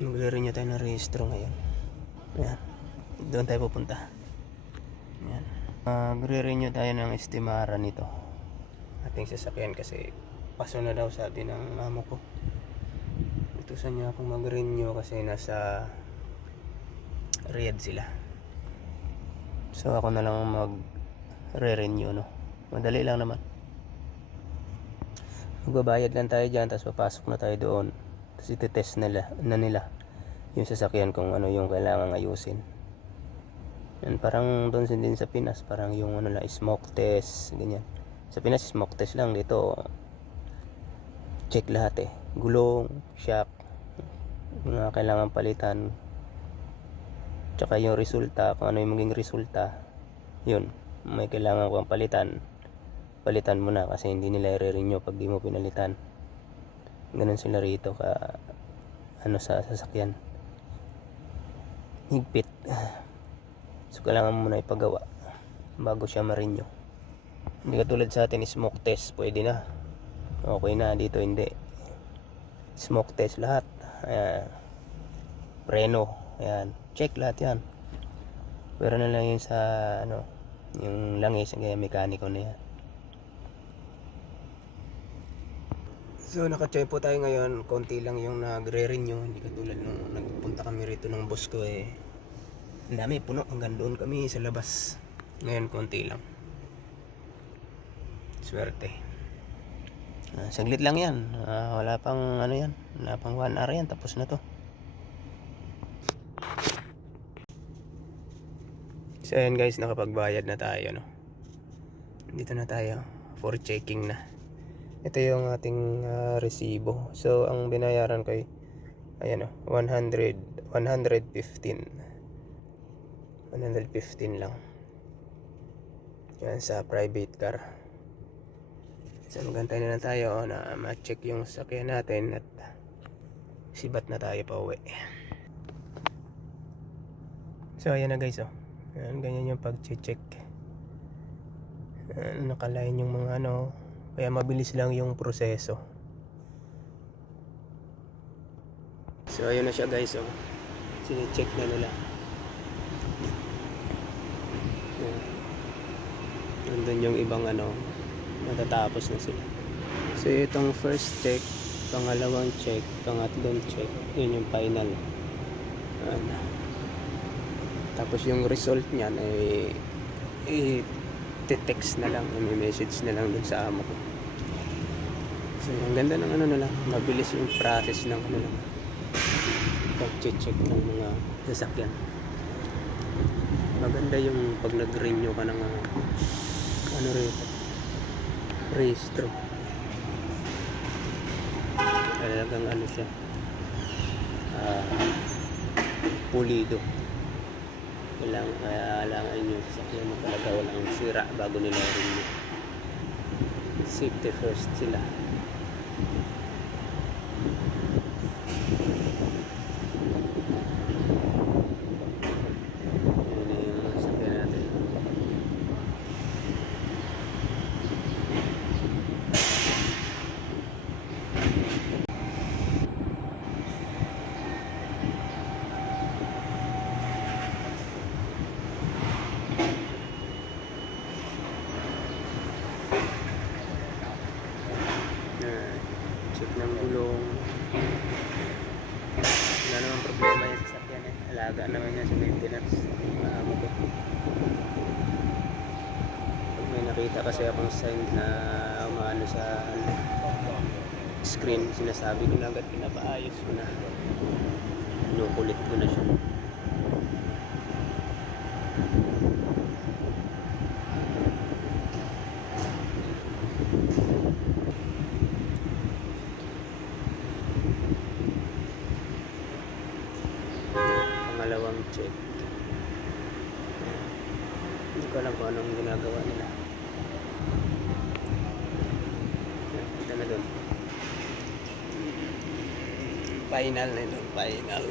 Magre-renew tayo ng rehistro ngayon. Ayan. Doon tayo pupunta. Ayan. Magre-renew tayo ng estimara nito. Ating sasakyan kasi paso na daw, sabi ng amo ko. Utusan niya akong mag-renew kasi nasa Riyadh sila. So ako na lang mag-re-renew, no. Madali lang naman. Magbabayad lang tayo dyan, tapos papasok na tayo doon. Tapos iti-test nila yung sasakyan kung ano yung kailangang ayusin. Yan, parang doon din sa Pinas, parang yung ano lang, smoke test, ganyan. Sa Pinas smoke test lang, dito check lahat gulong, shock, mga kailangan palitan, tsaka yung resulta, kung ano yung maging resulta, yun, may kailangan kong palitan mo na kasi hindi nila i-renew pag di mo pinalitan. Ganun sila rito sa sasakyan, higpit. So kailangan mo na ipagawa bago siya ma-renew. Hindi katulad sa atin, smoke test pwede na, okay na. Dito hindi, smoke test lahat. Preno, ayan, check lahat yan. Pero na lang yun sa yung langis, kaya mekaniko na yan. So naka-check po tayo ngayon, konti lang yung nagre-renew, hindi katulad nung nagpunta kami rito ng boss ko ang dami, puno, hanggang doon kami sa labas. Ngayon konti lang. Swerte. Saglit lang yan, wala pang wala pang 1 hour yan, tapos na to. So ayan guys, nakapagbayad na tayo, no. Dito na tayo for checking na. Ito yung ating resibo. So ang binayaran ko ay ayan, 115 lang. Yan sa private car. So magantay na lang tayo na ma-check yung sasakyan natin at sibat na tayo pa uwi. So ayan na guys, ayan, ganyan yung pag-check. Nakalain yung mga kaya mabilis lang yung proseso. So ayun na siya guys, sine-check na nila. Nandun yung ibang matatapos na sila. So itong first check, pangalawang check, pangatlong check, yun yung final. Tapos yung result niyan ay text na lang, may message na lang dun sa amo ko. So ang ganda ng mabilis yung process ng pag-check ng mga sasakyan. Maganda yung pag nag-renew ka ng rehistro. Talagang siya pulido. Kailangan yung sasakyan mo talaga walang sira bago nila renew. Safety first sila. Yun yung sasakyan natin. Check ng gulong. Wala naman problema yung sasakyan alaga naman yan sa maintenance. Pag may nakita kasi akong sign na umaano sa screen, sinasabi ko na agad, pinapaayos ko na, kulit ko na siya. Pangalawang check, hindi ko alam kung anong ginagawa nila. Kita na doon, final na ito, final.